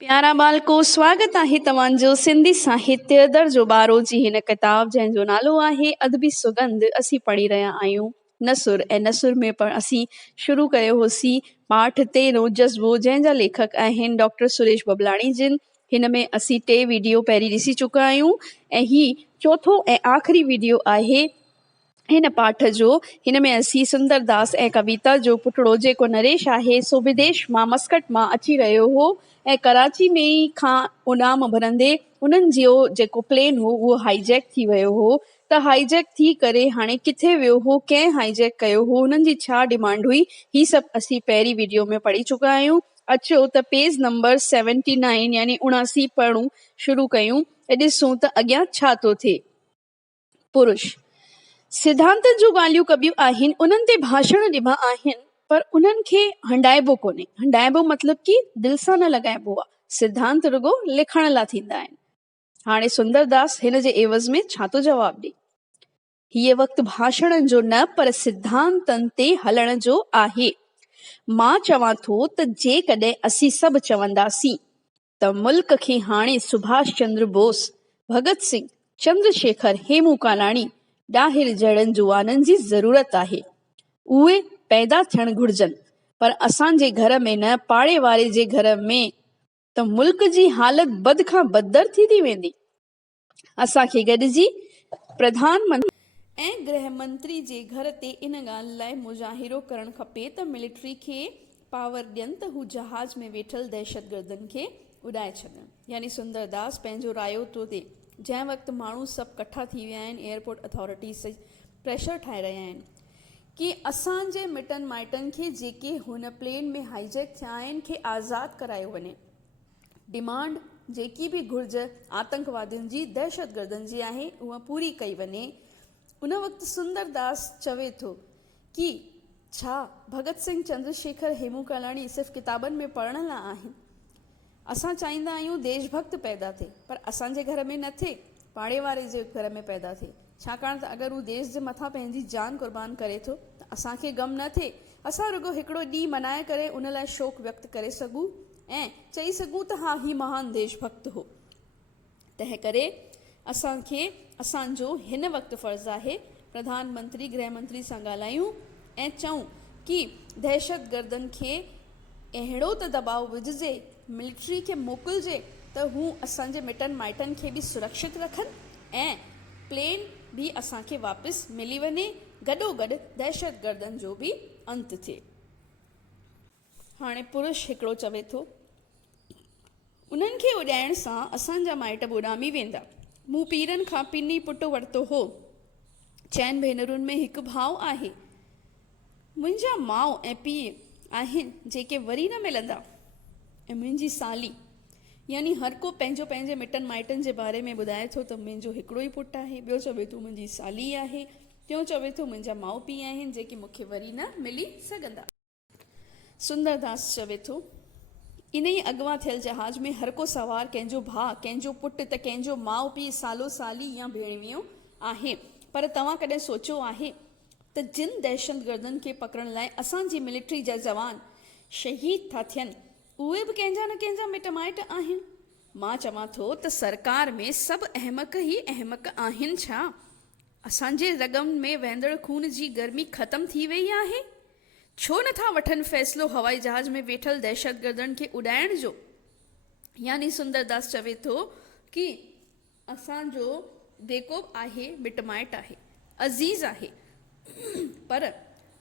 प्यारा बालको, स्वागत आहे तव्हांजो सिंधी साहित्य दर्जो 12 जी हिन किताब जंहिंजो नालो आहे अदबी सुगंध। असीं पढ़ी रहिया आहियूं नसुर ऐं नसुर में असीं शुरू कयो होसीं पाठ 13 जज़्बो, जंहिंजा लेखक आहिनि डॉक्टर सुरेश बबलाणी जिन। हिन में असीं 2 वीडियो पहिरीं ॾिसी चुका आहियूं ऐं ही चौथो ऐं आख़िरी वीडियो आहे हिन पाठ जो। हिन में असीं सुंदरदास ऐं कविता जो पुटड़ो जेको नरेश आहे सो विदेश मां मस्कट मां अची रहियो हो ऐं कराची में ई खां उॾाम भरंदे उन्हनि जो जेको प्लेन हो उहो हाईजैक थी वियो हो। त हाईजैक थी करे हाणे किथे वियो हो, कंहिं हाईजैक कयो हो, उन्हनि जी छा डिमांड हुई, ही सभु असीं पहिरीं वीडियो में पढ़ी चुका आहियूं। अचो त पेज नंबर 79 यानी 79 पढ़ूं शुरू कयूं ऐं ॾिसूं त अॻियां छा थो थिए। पुरुष सिद्धांत जो ॻाल्हियूं कबियूं आहिनि, उन्हनि ते भाषण ॾिबा आहिनि, पर उन्हनि खे हंडाइबो कोन्हे। हंडाइबो मतिलब कि दिलि सां न लॻाइबो आहे। सिद्धांत रुगो लिखण लाइ थींदा आहिनि। हाणे सुंदरदास हिन जे एवज़ में छा थो जवाबु ॾे। हीअ वक़्तु भाषणनि जो न पर सिद्धांतनि ते हलण जो आहे। मां चवां थो त जेकॾहिं असीं सभु चवंदासीं त मुल्क खे हाणे सुभाष चंद्र बोस, भगत सिंह, चंद्रशेखर, हेमू कालाणी, ॾाहिर जहिड़नि जुवाननि जी ज़रूरत आहे। उहे पैदा थियणु घुर्जनि, पर असांजे घर में न, पाड़े वारे जे घर में, त मुल्क जी हालत बद खां बदतर थी वेंदी। असांखे गॾिजी प्रधानमंत्री ऐं गृह मंत्री जे घर ते इन ॻाल्हि लाइ मुज़ाहिरो करणु खपे त मिलिट्री खे पावर ॾियनि त हू जहाज में वेठल दहशतगर्दनि खे उॾाए छॾनि। यानी सुंदरदास पंहिंजो रायो थो ॾे। जंहिं वक़्तु माण्हू सभु कठा थी विया आहिनि, एयरपोर्ट अथॉरिटीज़ प्रेशर ठाहे रहिया आहिनि कि असांजे मिटनि माइटनि खे जेके हुन प्लेन में हाईजैक थिया आहिनि खे आज़ादु करायो वञे। डिमांड जेकी बि घुर्ज आतंकवादियुनि जी, दहशतगर्दनि जी आहे, उहा पूरी कई वञे। उन वक़्तु सुंदरदास चवे थो कि छा भगत सिंह, चंद्रशेखर, हेमू कालाणी सिर्फ़ु किताबनि में पढ़ण लाइ आहिनि। असां चाहींदा आहियूं देशभक्त पैदा थिए, पर असांजे घर में न थिए, पाड़े वारे जे घर में पैदा थिए। छाकाणि त अगरि हू देश जे मथां पंहिंजी जान क़ुर्बान करे थो त असांखे गम न थिए। असां रुगो हिकिड़ो ॾींहुं मनाए करे उन लाइ शोक व्यक्त करे सघूं ऐं चई सघूं त हा, ही महान देशभक्त हो। तंहिं करे असांखे असांजो हिन वक़्तु फ़र्ज़ु आहे प्रधानमंत्री, गृहमंत्री सां ॻाल्हायूं ऐं चऊं कि दहशतगर्दनि खे अहिड़ो त दबाव विझिजे, मिलिट्री खे मोकिलिजे त हू असांजे मिटनि माइटनि खे बि सुरक्षित रखनि ऐं प्लेन भी असांखे वापसि मिली वञे, गॾोगॾु दहशतगर्दनि जो बि अंत थिए। हाणे पुरुष हिकिड़ो चवे थो, उन्हनि खे उॾाइण सां असांजा माइट ॿोॾामी वेंदा। मूं पीरनि खां पिनी पुटु वरितो हो। चइनि भेनरुनि में हिकु भाउ आहे। मुंहिंजा माउ ऐं पीउ आहिनि जेके वरी न मिलंदा, ऐं मुंहिंजी साली, यानी हर को पंहिंजो पंहिंजे मिटनि माइटनि जे बारे में ॿुधाए थो त मुंहिंजो हिकिड़ो ई पुटु आहे, ॿियो चवे थो मुंहिंजी साली आहे, टियों चवे थो मुंहिंजा माउ पीउ आहिनि जेके मूंखे वरी न मिली सघंदा। सुंदरदास चवे थो, इन ई अॻुवां थियल जहाज में हर को सवार कंहिंजो भाउ, कंहिंजो पुटु, त कंहिंजो माउ पीउ, सालो साली या भेणवियो आहे। पर तव्हां कॾहिं सोचियो आहे त जिन दहशतगर्दनि खे पकड़ण लाइ असांजी मिलिट्री जा जवान शहीद था थियनि, उहे बि कंहिंजा न कंहिंजा मिट माइट आहिनि। मां चवां थो त सरकार में सभु अहमक ई अहमक आहिनि छा? असांजे रगनि में वहंदड़ खून जी गर्मी ख़तम थी वई आहे? छो नथा वठनि फ़ैसिलो हवाई जहाज में वेठल दहशतगर्दनि खे उॾाइण जो? यानी सुंदरदास चवे थो कि असांजो जेको आहे मिट माइट आहे, अज़ीज़ आहे, पर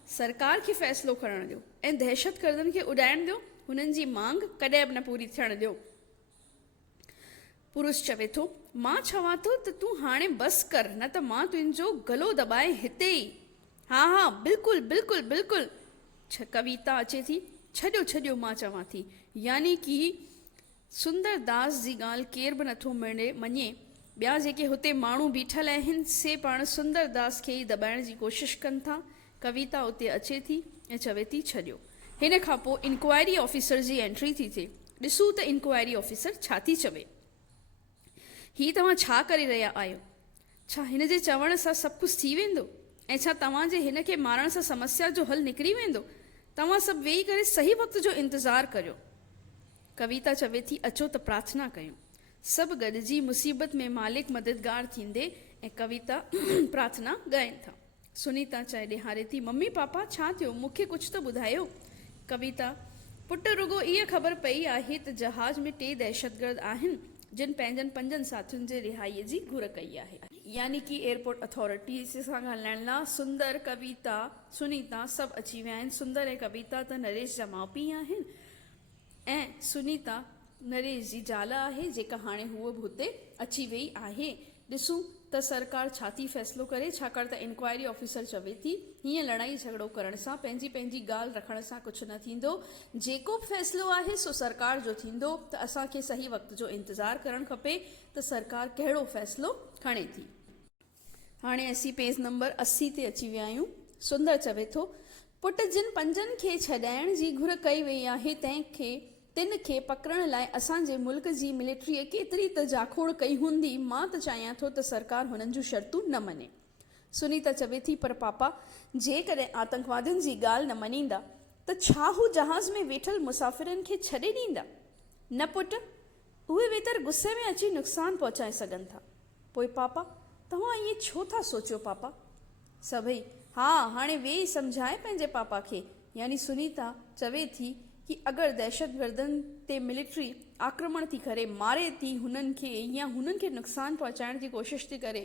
सरकार खे फ़ैसिलो करणु ॾियो ऐं दहशतगर्दनि खे उॾाइण ॾियो। हुननि जी मांग कॾहिं बि न पूरी थियणु ॾियो। पुरुष चवे थो, मां चवां थो त तूं हाणे बसि कर, न त मां तुंहिंजो गलो दॿाए हिते ई। हा हा, बिल्कुलु बिल्कुलु बिल्कुलु। कविता अचे थी, छॾियो छॾियो मां चवां थी। यानी कि सुंदरदास जी ॻाल्हि केर बि नथो मञे। ॿिया जेके हुते माण्हू बीठल आहिनि से पाण सुंदरदास खे ई दॿाइण जी कोशिशि कनि था। कविता उते अचे थी ऐं चवे थी छॾियो। हिन खां पोइ इंक्वायरी ऑफिसर जी एंट्री थी थिए। ॾिसूं त इंक्वायरी ऑफिसर छा थी चवे। ही तव्हां छा करे रहिया आहियो? छा हिन जे चवण सां सभु कुझु थी वेंदो? ऐं छा तव्हांजे हिन खे मारण सां समस्या जो हल निकिरी वेंदो? तव्हां सभु वेही करे सही वक़्त जो इंतज़ारु करियो। कविता चवे थी अचो त प्रार्थना कयूं। सभु गॾिजी मुसीबत में मालिक मददगार थींदे ऐं कविता प्रार्थना ॻाइनि था। सुनीता चांहि ॾेहारे थी मम्मी पापा छा थियो, मूंखे कुझु त ॿुधायो। कविता पुट रुगो इहा ख़बर पई आहे त जहाज में 3 दहशतगर्द आहिनि जिन पंहिंजनि 5 साथियुनि जे रिहाईअ जी घुर कई आहे। यानी कि एयरपोर्ट अथॉरिटीज़ सां ॻाल्हाइण लाइ सुंदर, कविता, सुनीता सभु अची विया आहिनि। सुंदर ऐं कविता त नरेश जा माउ पीउ आहिनि ऐं सुनीता नरेश जी ज़ाल आहे जेका हाणे हूअ बि हुते अची वई आहे। ॾिसूं त सरकार छा थी फ़ैसिलो करे, छाकाणि त इंक्वायरी ऑफिसर चवे थी हीअं लड़ाई झगड़ो करण सां, पंहिंजी ॻाल्हि रखण सां कुझु न थींदो। जेको बि फ़ैसिलो आहे सो सरकार जो थींदो, त असांखे सही वक़्त जो इंतज़ारु करणु खपे त सरकार कहिड़ो फ़ैसिलो खणे थी। हाणे असीं पेज नंबर 80 ते अची विया आहियूं। सुंदर चवे थो पुट जिन 5 खे छॾाइण जी घुर कई वई आहे तिन खे पकड़ण लाइ असांजे मुल्क जी मिलिट्रीअ केतिरी त जाखोड़ कई हूंदी, मां त चाहियां थो त सरकार हुननि जूं शर्तूं न मञे। सुनीता चवे थी पर पापा जेकॾहिं आतंकवादियुनि जी ॻाल्हि न मञींदा त छा हू जहाज़ में वेठल मुसाफ़िरनि खे छॾे ॾींदा? न पुट, उहे वेतर गुस्से में अची नुक़सानु पहुचाए सघनि था। पोइ पापा तव्हां ईअं छो था सोचियो पापा? सभई हा हाणे वेही सम्झाए पंहिंजे पापा खे। यानी सुनीता चवे थी कि अगरि दहशतगर्दनि ते मिलिट्री आक्रमण थी करे, मारे थी हुननि खे या हुननि खे नुक़सानु पहुचाइण जी कोशिशि थी करे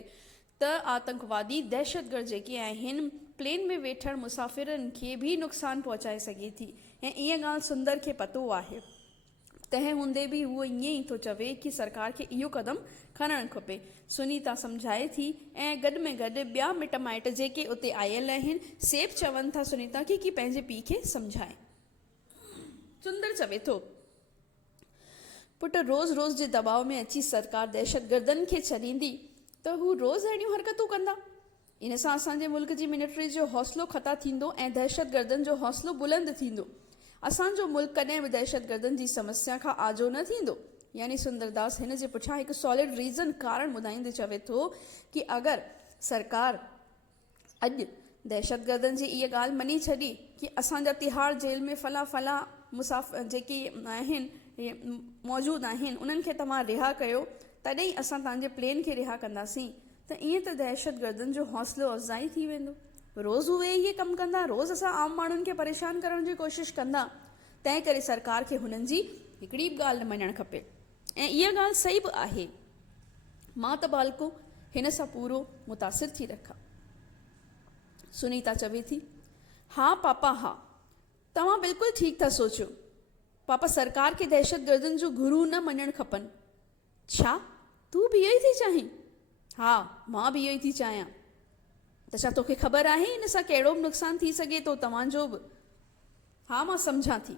त आतंकवादी दहशतगर्द जेके आहिनि प्लेन में वेठल मुसाफ़िरनि खे बि नुक़सानु पहुचाए सघे थी। ऐं इहा ॻाल्हि सुंदर खे पतो आहे, तंहिं हूंदे बि उहो ईअं ई थो चवे कि सरकार खे इहो क़दम खणणु खपे। सुनीता सम्झाए थी ऐं गॾ में गॾु ॿिया मिट माइट जेके उते आयल आहिनि से बि चवनि था सुनीता खे कि पंहिंजे पीउ खे सम्झाए। सुंदर चवे थो पुट रोज़ रोज़ जे दबाव में अची सरकार दहशतगर्दनि खे छॾींदी त हू रोज़ अहिड़ियूं हरकतूं कंदा। इन सां असांजे मुल्क जी मिलिट्री जो हौसलो ख़ता थींदो ऐं दहशतगर्दनि जो हौसलो बुलंद थींदो। असांजो मुल्क कॾहिं बि दहशतगर्दनि जी समस्या खां आजो न थींदो। यानी सुंदरदास हिन जे पुठियां हिकु सॉलिड रीज़न कारण ॿुधाईंदे चवे थो कि अगरि सरकार अॼु दहशतगर्दनि जी इहा ॻाल्हि मञी छॾी कि असांजा तिहाड़ जेल में फला जेके आहिनि मौजूदु आहिनि उन्हनि खे तव्हां रिहा कयो, तॾहिं असां तव्हांजे प्लेन खे रिहा कंदासीं, त ईअं त दहशतगर्दनि जो हौसलो अफ़ज़ाई थी वेंदो। रोज़ उहे इहे कमु कंदा, रोज़ असां आम माण्हुनि खे परेशान करण जी कोशिशि कंदा। तंहिं करे सरकार खे हुननि जी हिकिड़ी बि ॻाल्हि न मञणु खपे। ऐं इहा ॻाल्हि सही बि आहे। मां त बालको हिन सां पूरो मुतासिर थी रखां। सुनीता चवे थी हा पापा हा, तव्हां बिल्कुलु ठीकु था सोचियो। पापा सरकार खे दहशतगर्दनि जो घुरूं न मञणु खपनि। छा तूं बि इहो ई थी चाहीं? हा मां बि इहो ई थी चाहियां। त छा तोखे ख़बर आहे इन सां कहिड़ो बि नुक़सानु थी सघे थो तव्हांजो बि? हा मां सम्झां थी।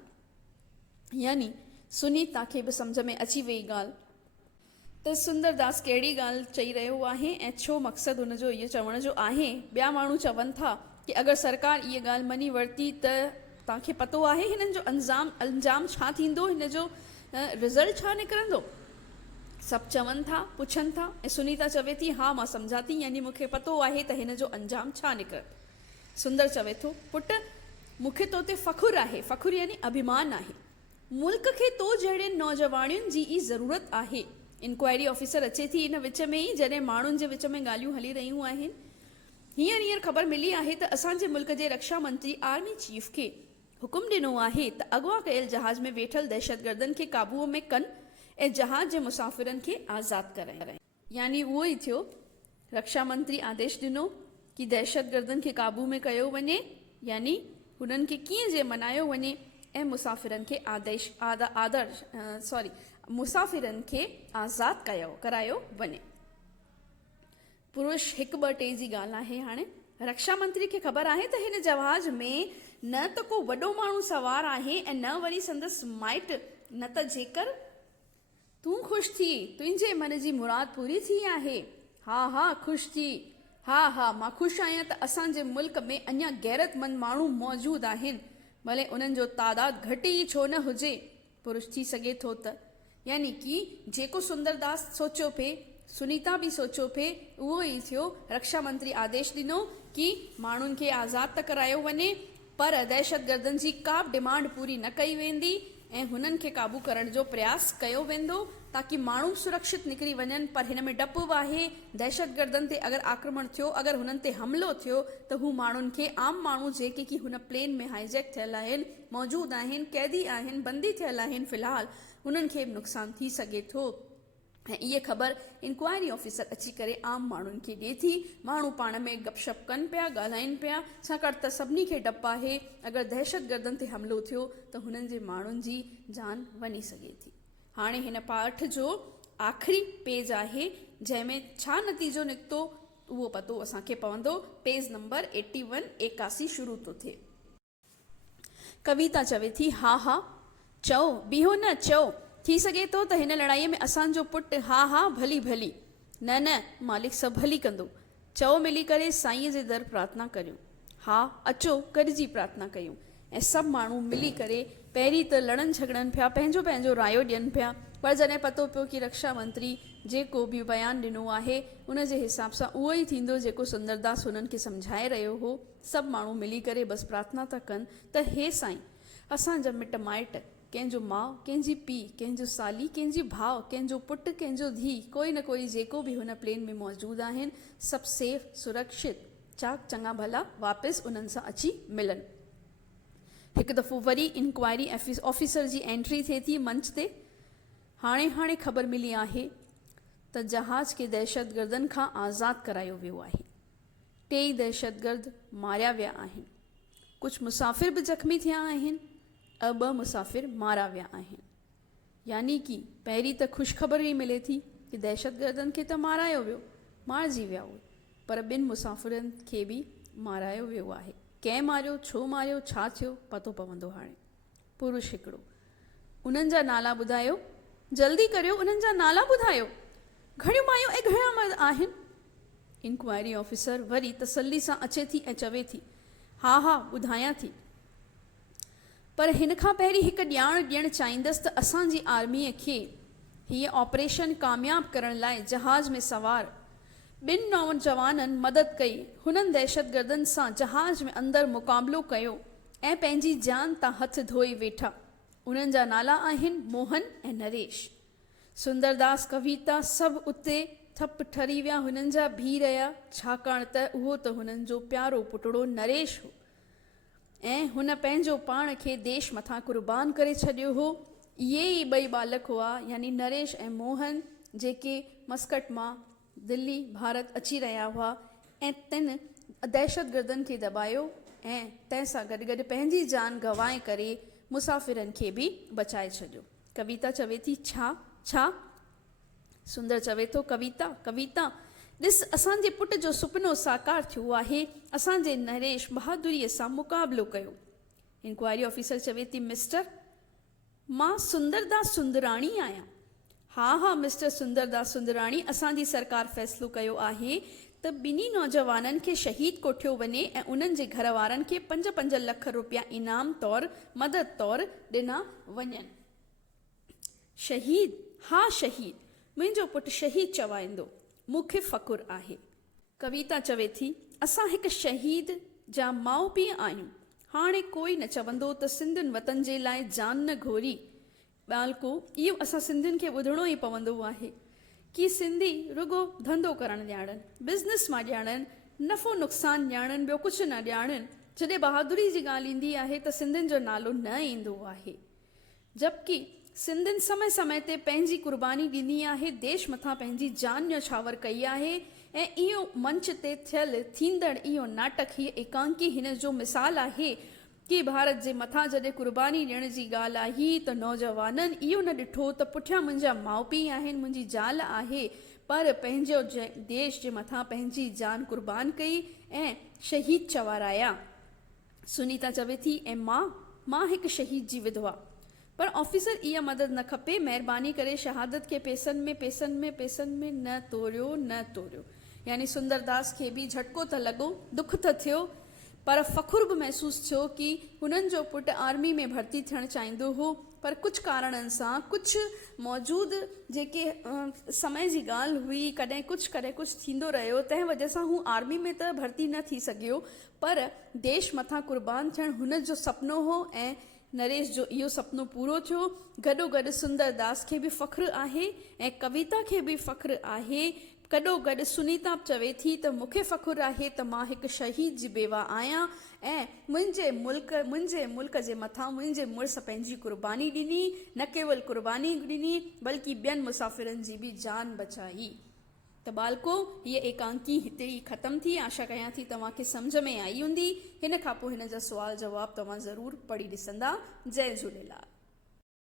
यानी सुनीता खे बि सम्झ में अची वई ॻाल्हि त सुंदरदास कहिड़ी ॻाल्हि चई रहियो आहे ऐं छो मक़सदु हुनजो इहो चवण जो आहे। ॿिया माण्हू चवनि था कि अगरि सरकार इहा ॻाल्हि मञी वरिती त तव्हांखे पतो आहे हिननि जो अंजाम छा थींदो, हिन जो रिज़ल्ट छा निकिरंदो? सभु चवनि था, पुछनि था ऐं सुनीता चवे थी हा मां सम्झां थी, यानी मूंखे पतो आहे त हिन जो अंजाम छा निकिरंदो। सुंदर चवे थो पुट मूंखे तो ते फ़खुरु आहे। फ़खुरु यानी अभिमान आहे। मुल्क खे तो जहिड़े नौजवाननि जी ई ज़रूरत आहे। इंक्वायरी ऑफिसर अचे थी इन विच में ई जॾहिं माण्हुनि जे विच में ॻाल्हियूं हली रहियूं आहिनि। हींअर ख़बर मिली आहे त असांजे मुल्क जे रक्षा मंत्री आर्मी चीफ खे हुकुम ॾिनो आहे त अगवा कयल जहाज़ में वेठल दहशतगर्दनि खे काबूअ में कनि ऐं जहाज़ जे मुसाफ़िरनि खे आज़ादु कराइनि। यानी उहो ई थियो, रक्षा मंत्री आदेश ॾिनो कि दहशतगर्दनि खे काबू में कयो वञे, यानी हुननि खे कीअं जे मनायो वञे ऐं मुसाफ़िरनि खे आज़ादु करायो वञे। पुरुष 1-2 जी ॻाल्हि आहे। हाणे रक्षा मंत्री खे ख़बर आहे त हिन जहाज़ में न त को वॾो माण्हू सवार आहे ऐं न वरी संदसि माइट, न त जेकर तूं ख़ुशि थी, तुंहिंजे मन जी मुराद पूरी थी आहे। हा हा ख़ुशि थी। हा मां ख़ुशि आहियां त असांजे मुल्क में अञा गैरतमंद माण्हू मौजूदु आहिनि, भले उन्हनि जो तादादु घटि ई छो न हुजे। पुरुष थी सघे थो त, यानी कि जेको सुंदरदास सोचियो पिए, सुनीता बि सोचियो पिए, उहो ई थियो। रक्षा मंत्री आदेश ॾिनो कि माण्हुनि खे आज़ादु त करायो वञे, पर दहशतगर्दनि जी का बि डिमांड पूरी न कई वेंदी ऐं हुननि खे क़ाबू करण जो प्रयास कयो वेंदो ताकी माण्हू सुरक्षित निकिरी वञनि। पर हिन में डपु बि आहे, दहशतगर्दनि ते अगरि आक्रमण थियो, अगरि हुननि ते हमिलो थियो त हू माण्हुनि खे, आम माण्हू जेके की हुन प्लेन में हाईजैक थियल आहिनि, मौजूदु आहिनि, कैदी आहिनि, बंदी थियल आहिनि, फ़िलहालु हुननि खे बि नुक़सानु थी सघे थो। ऐं इहे ख़बर इंक्वायरी ऑफिसर अची करे आम माण्हुनि खे ॾिए थी। माण्हू पाण में गपशप कनि पिया, ॻाल्हाइनि पिया, छाकाणि त सभिनी खे डपु आहे अगरि दहशतगर्दनि ते हमिलो थियो त हुननि जे माण्हुनि जी जान वञी सघे थी। हाणे हिन पाठ जो आख़िरी पेज आहे जंहिंमें छा नतीजो निकितो उहो पतो असांखे पवंदो। पेज नंबर 81 81 शुरू थो थिए। कविता चवे थी, हा हा चओ, बीहो न चओ, थी सघे थो त हिन लड़ाईअ में असांजो पुटु, हा हा भली भली, न न मालिक सभु भली कंदो। चओ मिली करे साईंअ जे दर प्रार्थना करियूं, हा अचो गॾिजी प्रार्थना कयूं। ऐं सभु माण्हू मिली करे पहिरीं त लड़नि झगड़नि पिया, पंहिंजो पंहिंजो रायो ॾियनि पिया। पर जॾहिं पतो पियो कि रक्षा मंत्री जेको बि बयानु ॾिनो आहे उन जे हिसाब सां उहो ई थींदो जेको सुंदरदास हुननि खे सम्झाए रहियो हो, सभु माण्हू मिली करे बसि प्रार्थना था कनि त हे साईं, असांजा मिट माइट, कंहिंजो माउ, कंहिंजी पीउ, कंहिंजो साली, कंहिंजी भाउ, कंहिंजो पुटु, कंहिंजो धीउ, कोई न कोई जेको बि हुन प्लेन में मौजूदु आहिनि, सभु सेफ सुरक्षित चाक चङा भला वापसि उन्हनि सां अची मिलनि। हिकु दफ़ो वरी इंक्वायरी ऑफिसर जी एंट्री थिए थी मंच ते। हाणे ख़बर मिली आहे त जहाज़ खे दहशतगर्दनि खां आज़ादु करायो वियो आहे। 3 दहशतगर्द मारिया विया आहिनि, कुझु मुसाफ़िर बि ज़ख़्मी थिया आहिनि, 2 मुसाफ़िर मारा विया आहिनि। यानी कि पहिरीं त ख़ुशख़बरी मिले थी कि दहशतगर्दनि खे त मारायो वियो, मारिजी विया उहे, पर 2 मुसाफ़िरनि खे बि मारायो वियो आहे। कंहिं मारियो, छो मारियो, छा थियो, पतो पवंदो हाणे। पुरुष हिकिड़ो, उन्हनि जा नाला ॿुधायो, जल्दी करियो, उन्हनि जा नाला ॿुधायो, घणियूं मायूं ऐं घणा मर्द आहिनि। इंक्वायरी ऑफिसर वरी तसल्ली सां अचे थी ऐं चवे थी, हा हा ॿुधायां थी, पर हिन खां पहिरीं हिकु ॼाण ॾियणु चाहींदसि त असांजी आर्मीअ खे हीअ ऑपरेशन कामयाबु करण लाइ जहाज़ में सवार 2 नौजवाननि मदद कई। हुननि दहशतगर्दनि सां जहाज़ में अंदरि मुक़ाबिलो कयो ऐं पंहिंजी जान तां हथ धोई वेठा। उन्हनि जा नाला आहिनि मोहन ऐं नरेश। सुंदरदास, कविता सभु उते थप ठरी विया, हुननि जा बीह रहिया, छाकाणि त उहो त हुननि जो प्यारो पुटड़ो नरेश हो ऐं हुन पंहिंजो पाण खे देश मथां कुर्बान करे छॾियो हो। इहे ई 2 बालक हुआ, यानी नरेश ऐं मोहन, जेके मस्कट मां दिल्ली भारत अची रहिया हुआ ऐं तिन दहशतगर्दनि खे दॿायो ऐं तंहिंसां गॾु गॾु पंहिंजी जान गंवाए करे मुसाफ़िरनि खे बि बचाए छॾियो। कविता चवे थी, छा छा? सुंदर चवे थो, कविता कविता ॾिस, असांजे पुट जो सुपिनो साकार थियो आहे, असांजे नरेश बहादुरीअ सां मुक़ाबिलो कयो। इंक्वायरी ऑफिसर चवे थी, मिस्टर, मां सुंदरदास सुंदराणी आहियां। हा हा मिस्टर सुंदरदास सुंदराणी, असांजी सरकार फ़ैसिलो कयो आहे त 2 नौजवाननि खे शहीद कोठियो वञे ऐं उन्हनि जे घर वारनि खे 5-5 लख रुपया इनाम तौरु, मदद तौरु ॾिना वञनि। शहीद? हा शहीद, मुंहिंजो पुटु शहीद चवाईंदो, मूंखे फ़ख़ुरु आहे। कविता चवे थी, असां हिकु शहीद जा माउ पीउ आहियूं। हाणे कोई न चवंदो त सिंधियुनि वतन जे लाइ जान न घोरी। ॿालको, इहो असां सिंधियुनि खे ॿुधणो ई पवंदो आहे कि सिंधी रुगो धंधो करणु ॼाणनि, बिज़नेस मां ॼाणनि, नफ़ो नुक़सानु ॼाणनि, ॿियो कुझु न ॼाणनि। जॾहिं बहादुरी जी ॻाल्हि ईंदी आहे त सिंधियुनि जो नालो न ईंदो आहे, जबकि सिंधियुनि समय समय ते पंहिंजी कुर्बानी ॾिनी आहे, देश मथां पंहिंजी जान न्यौछावर कई आहे। ऐं इहो मंच ते थियल थींदड़ इहो नाटक, हीअ एकांकी हिन जो मिसाल आहे कि भारत जे मथां जॾहिं कुर्बानी ॾियण जी ॻाल्हि आई त नौजवाननि इहो न ॾिठो त पुठियां मुंहिंजा माउ पीउ आहिनि, मुंहिंजी ज़ाल आहे, पर पंहिंजो देश जे मथां पंहिंजी जान कुर्बान कई ऐं शहीद चवाराया। सुनीता चवे थी, ऐं मां हिकु शहीद जी विधवा। पर ऑफिसर, इहा मदद न खपे, महिरबानी करे शहादत खे पैसनि में न तोड़ियो। यानी सुंदरदास खे बि झटको त लॻो, दुख त थियो, पर फ़ख़ुर बि महसूसु थियो कि हुननि जो पुटु आर्मी में भर्ती थियणु चाहींदो हो, पर कुझु कारणनि सां, कुझु मौजूदु जेके समय जी ॻाल्हि हुई, कॾहिं कुझु थींदो रहियो, तंहिं वजह सां हू आर्मी में त भर्ती न थी सघियो, पर देश मथां कुर्बान थियणु हुन जो सुपिनो हो ऐं नरेश जो इहो सुपिनो पूरो थियो। गॾोगॾु सुंदर दास खे बि फ़ख्रु आहे ऐं कविता खे बि फ़ख्रु आहे। गॾोगॾु सुनीता चवे थी त मूंखे फ़ख्रु आहे त मां हिकु शहीद जी बेवा आहियां ऐं मुंहिंजे मुल्क जे मथां मुंहिंजे मुड़ुस पंहिंजी कुर्बानी ॾिनी, न केवल कुर्बानी ॾिनी बल्कि ॿियनि मुसाफ़िरनि जी बि जान बचाई। त बालको, हीअ एकांकी हिते ई ख़तमु थी। आशा कयां थी तव्हांखे सम्झ में आई हूंदी। हिन खां पोइ हिन जा सुवाल जवाब तव्हां ज़रूरु पढ़ी ॾिसंदा। जय झूलेलाल।